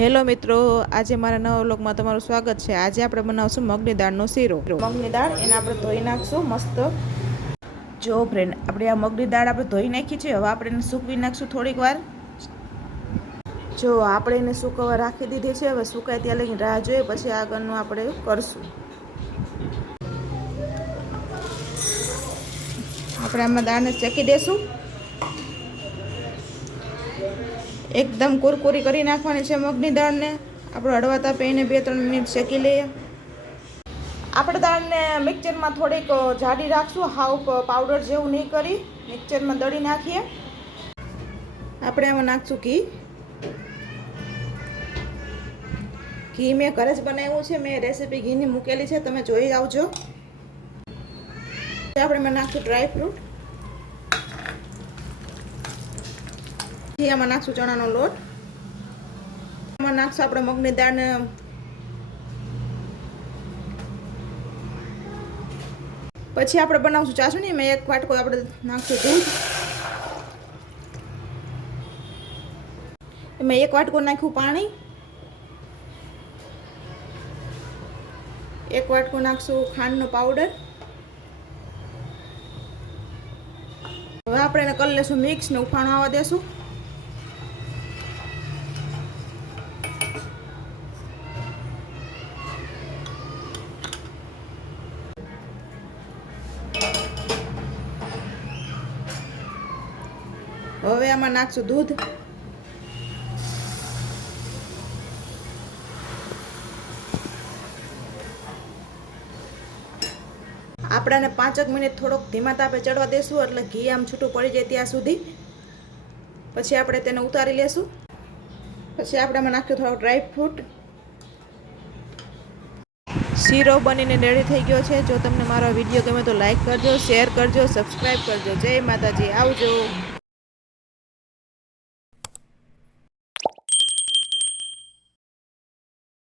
Hello મિત્રો, આજે મારા નવા વ્લોગમાં તમારું સ્વાગત છે। આજે આપણે બનાવશું મગની દાળનો શીરો। મગની દાળ એને આપણે ધોઈ નાખશું મસ્ત। જો ફ્રેન્ડ, આપણે આ મગની દાળ આપણે ધોઈ નાખી છે। હવે આપણે એને સૂકવી નાખશું થોડીક વાર। જો આપણે એને સૂકવવા રાખી દીધી છે। હવે સુકાય ત્યાં લગીને રાહ જોઈએ, પછી આગળનું આપણે કરશું। આપણે આમાં દાળને શેકી દેશું। એકદમ કુરકુરી કરી નાખવાની છે મગની દાળને। આપણે હળવા તાપે એને 2-3 મિનિટ શેકી લઈએ। આપણે દાળને મિક્સરમાં થોડીક જાડી રાખશું, હાવ પાવડર જેવું નહીં કરી, મિક્સરમાં દળી નાખીએ। આપણે આમાં નાખશું ઘી। ઘી મેં ઘરે જ બનાવ્યું છે, મેં રેસીપી ઘીની મૂકેલી છે, તમે જોઈ આવજો। આપણે એમાં નાખશું ડ્રાયફ્રૂટ। આમાં નાખશું ચણાનો લોટ। આમાં નાખશું આપણે મગની દાળને। પછી આપણે બનાવશું ચાસણી। મેં 1 વાટકો આપણે નાખશું દૂધ। મેં 1 વાટકો નાખ્યું પાણી। 1 વાટકો નાખશું ખાંડનો પાવડર। હવે આપણે એને કરી લેશું મિક્સ ને ઉફાણો આવવા દેશું। હવે આમાં નાખશું દૂધ। આપણાને 5 મિનિટ થોડોક ધીમા તાપે ચડવા દેશું, એટલે ઘી આમ છૂટું પડી જાય ત્યાં સુધી। પછી આપણે તેને ઉતારી લેશું। પછી આપણે આમાં નાખ્યું થોડો ડ્રાયફ્રૂટ। શીરો બનીને રેડી થઈ ગયો છે। જો તમને મારો વિડીયો ગમે તો લાઈક કરજો, શેર કરજો, સબસ્ક્રાઈબ કરજો। જય માતાજી, આવજો।